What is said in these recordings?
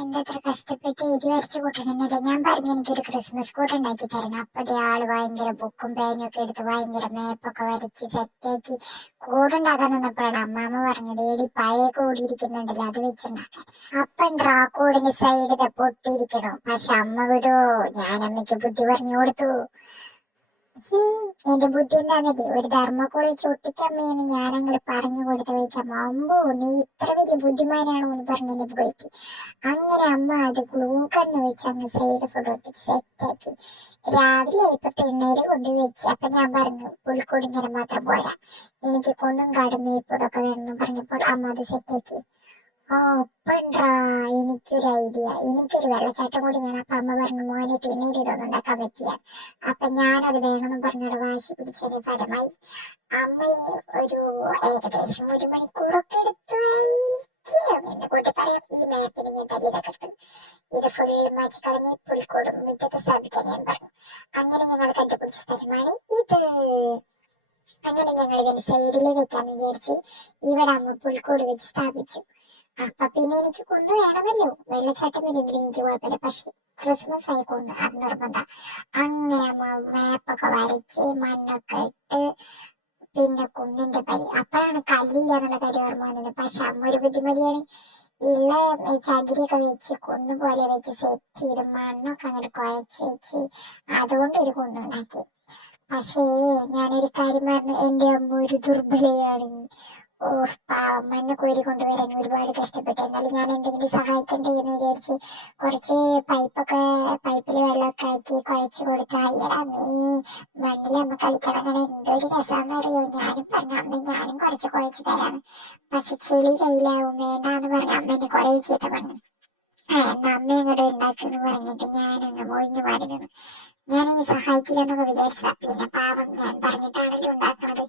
എന്തത്ര കഷ്ടപ്പെട്ട് എഴുതി വരച്ച് കൂട്ടണമെന്നില്ല. ഞാൻ പറഞ്ഞു എനിക്കൊരു ക്രിസ്മസ് കൂട്ട് ഉണ്ടാക്കി തരണം. അപ്പതേ ആള് ഭയങ്കര ബുക്കും പേനും ഒക്കെ എടുത്ത് ഭയങ്കര മേപ്പൊക്കെ വരച്ച് സെറ്റാക്കി കൂടുണ്ടാക്കാൻ നിന്നപ്പോഴാണ് അമ്മാമ്മ പറഞ്ഞത്, ഏടി പഴയ കൂടിയിരിക്കുന്നുണ്ടല്ലോ അത് വെച്ചുണ്ടാക്കാൻ. അപ്പണ്ടാ ആ കൂടിന്റെ സൈഡ് പൊട്ടിയിരിക്കണോ. പക്ഷെ അമ്മ വിടോ, ഞാൻ അമ്മയ്ക്ക് ബുദ്ധി പറഞ്ഞു കൊടുത്തു. എന്റെ ബുദ്ധി എന്താന്നല്ലേ, ഒരു ധർമ്മക്കോളി ചൊട്ടിക്കമ്മേന്ന് ഞാൻ അങ്ങോട്ട് പറഞ്ഞു കൊടുത്ത വഴിക്കാം അമ്പോ നീ ഇത്ര വലിയ ബുദ്ധിമാനാണോ എന്ന് പറഞ്ഞ് എന്നെ പോയിട്ട്. അങ്ങനെ അമ്മ അത് ഗ്ലൂ കണ്ണ് വെച്ച് അങ്ങ് സൈഡ് ഫുഡ് ഒട്ടിച്ച് സെറ്റാക്കി. രാവിലെ ഇപ്പൊ തിണ്ണേര് കൊണ്ട് വെച്ച്. അപ്പൊ ഞാൻ പറഞ്ഞു പുൽക്കൂടി ഇങ്ങനെ മാത്രം പോരാ, എനിക്ക് കൊന്നും കാടും മേപ്പും ഇതൊക്കെ വേണമെന്ന് പറഞ്ഞപ്പോൾ അമ്മ അത് സെറ്റാക്കി. ആ ഒപ്പണ്ടാ എനിക്കൊരു ഐഡിയ, എനിക്കൊരു വെള്ളച്ചാട്ടം കൂടി വേണം. അപ്പൊ അമ്മ പറഞ്ഞു മോനെ തിണ്ണീര് ഇതൊന്നും ഉണ്ടാക്കാൻ പറ്റില്ല. അപ്പൊ ഞാനത് വേണമെന്നും പറഞ്ഞോട് വാശി പിടിച്ചതിന് ഫലമായി അമ്മ ഒരു ഏകദേശം 1 മണിക്കൂറൊക്കെ എടുത്തുമായിരിക്കും എന്ന് കൂട്ടി പറയാം. ഈ മാപ്പിന് ഞാൻ തല്ലിയതൊക്കെ എടുത്തു. ഇത് ഫുൾ മാച്ചിക്കളഞ്ഞ് പുൽക്കൂടും മുറ്റത്ത് സ്ഥാപിക്കാൻ ഞാൻ പറഞ്ഞു. അങ്ങനെ ഞങ്ങൾ കണ്ടുപിടിച്ച സ്ഥലമാണ് ഇത്. അങ്ങനെ ഞങ്ങൾ ഇതിന് സൈഡിൽ വെക്കാന്ന് വിചാരിച്ച് ഇവിടെ അമ്മ പുൽക്കൂട് വെച്ച് സ്ഥാപിച്ചു. അപ്പൊ പിന്നെ എനിക്ക് കുന്ന് വേണമല്ലോ, വെള്ളച്ചാട്ടം വരെങ്കിലും എനിക്ക് കുഴപ്പമില്ല. പക്ഷെ ക്രിസ്മസ് ആയി കുന്ന് അത് നിർബന്ധ. അങ്ങനെ മാപ്പൊക്കെ വരച്ച് മണ്ണൊക്കെ ഇട്ട് പിന്നെ കുന്നിന്റെ പരി. അപ്പോഴാണ് കല്ലില്ല എന്നുള്ള കാര്യം ഓർമ്മ വന്നത്. പക്ഷെ അമ്മ ഒരു ബുദ്ധിമതിയാണ്. ഇള്ള ചകിരിയൊക്കെ വെച്ച് കുന്ന് പോലെ വെച്ച് സെറ്റ് ചെയ്ത് മണ്ണൊക്കെ അങ്ങോട്ട് കുഴച്ച് വെച്ച് അതുകൊണ്ട് ഒരു കുന്നുണ്ടാക്കി. പക്ഷേ ഞാനൊരു കാര്യം പറഞ്ഞു, എന്റെ അമ്മ ഒരു ദുർബലയാണ്. ഓ പാവം, മണ്ണ് കോരി കൊണ്ടുവരാൻ ഒരുപാട് കഷ്ടപ്പെട്ടു. എന്നാലും ഞാൻ എന്തെങ്കിലും സഹായിക്കണ്ടേ എന്ന് വിചാരിച്ച് കുറച്ച് പൈപ്പിൽ വെള്ളമൊക്കെ ആക്കി കുഴച്ച് കൊടുത്ത അയ്യടാ മീ മണ്ണിൽ അമ്മ കളിക്കിടങ്ങണ എന്തൊരു രസാന്ന് അറിയോ. ഞാനും പറഞ്ഞു അമ്മ ഞാനും കുറച്ച് കുഴച്ച് തരാന്ന്. പക്ഷെ ചെളി കയ്യിലാവും വേണ്ടാന്ന് പറഞ്ഞ അമ്മ എന്നെ കുറെ ചീത്ത പറഞ്ഞു. എന്നാ അമ്മ അങ്ങോട്ട് ഉണ്ടാക്കുന്നു പറഞ്ഞിട്ട് ഞാനങ്ങ് ഒഴിഞ്ഞു മാറി നിന്നു. ഞാൻ ഈ സഹായിക്കില്ല എന്നൊക്കെ വിചാരിച്ചതാ. പിന്നെ പാവം ഞാൻ പറഞ്ഞിട്ടാണല്ലോ ഉണ്ടാക്കണത്.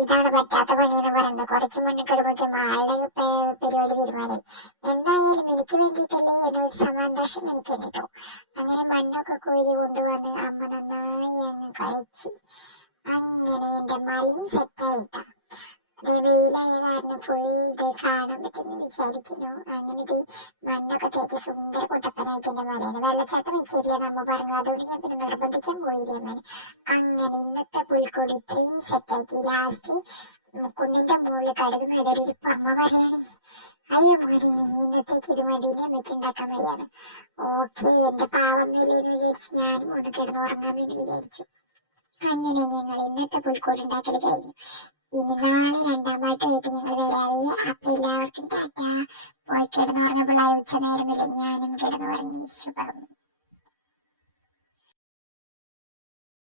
ഇതാണ് പറ്റാത്ത പണി എന്ന് പറയുന്നത്. കുറച്ച് മണ്ണിക്കടുമ്പോഴേക്കും ആളുടെ പരിപാടി തീരുമാനമായി. എന്തായാലും എനിക്ക് വേണ്ടിയിട്ടല്ലേ എന്നൊരു സന്തോഷം എനിക്ക് കേട്ടോ. അങ്ങനെ മണ്ണൊക്കെ കോരി കൊണ്ടുവന്ന് അമ്മ നന്നായി അങ്ങ് കഴിച്ച്. അങ്ങനെ എന്റെ മലയും സെറ്റായിട്ടാ. വെയിലായ കാരണം ഫുൾ ഇത് കാണാൻ പറ്റുമെന്ന് വിചാരിക്കുന്നു. അങ്ങനെ മണ്ണൊക്കെ തേച്ച് സുന്ദര കുട്ടപ്പനായിട്ട് എന്റെ മലയാണ്. വെള്ളച്ചാട്ടം വെച്ചിരിക്കുന്ന അമ്മ പറഞ്ഞു. അതോട് ഞാൻ പിന്നെ നിർബന്ധിക്കാൻ പോയില്ലേ അമ്മനെ. അങ്ങനെ ഇന്നത്തെ പുൽക്കൂടി ഇത്രയും സെറ്റാക്കി. ലാസ്റ്റ് കുന്നിന്റെ മുകളിൽ കടുക് മെതറിയിരിപ്പ് അമ്മ പറയാണ്, അയ്യോ മോനെ ഇന്നത്തേക്ക് ഇത് മതിനെ അമ്മയ്ക്ക് ഉണ്ടാക്കാൻ വയ്യാന്ന്. ഓക്കെ എന്റെ പാവം മേലെന്ന് വിചാരിച്ച് ഞാനും ഒന്ന് കിടന്ന് ഉറങ്ങാമെന്ന് വിചാരിച്ചു. അങ്ങനെ ഞങ്ങൾ ഇന്നത്തെ പുൽക്കൂട് ഉണ്ടാക്കൽ കഴിഞ്ഞു. ഇനി നാളെ രണ്ടാമതായിട്ട് ഞങ്ങൾ വരാവേ. അപ്പൊ എല്ലാവർക്കും ടാറ്റ. പോയി കിടന്ന് ഉറങ്ങുമ്പോഴായ ഉച്ച നേരമില്ല, ഞാനും കിടന്ന് ഉറങ്ങി. ശുഭം.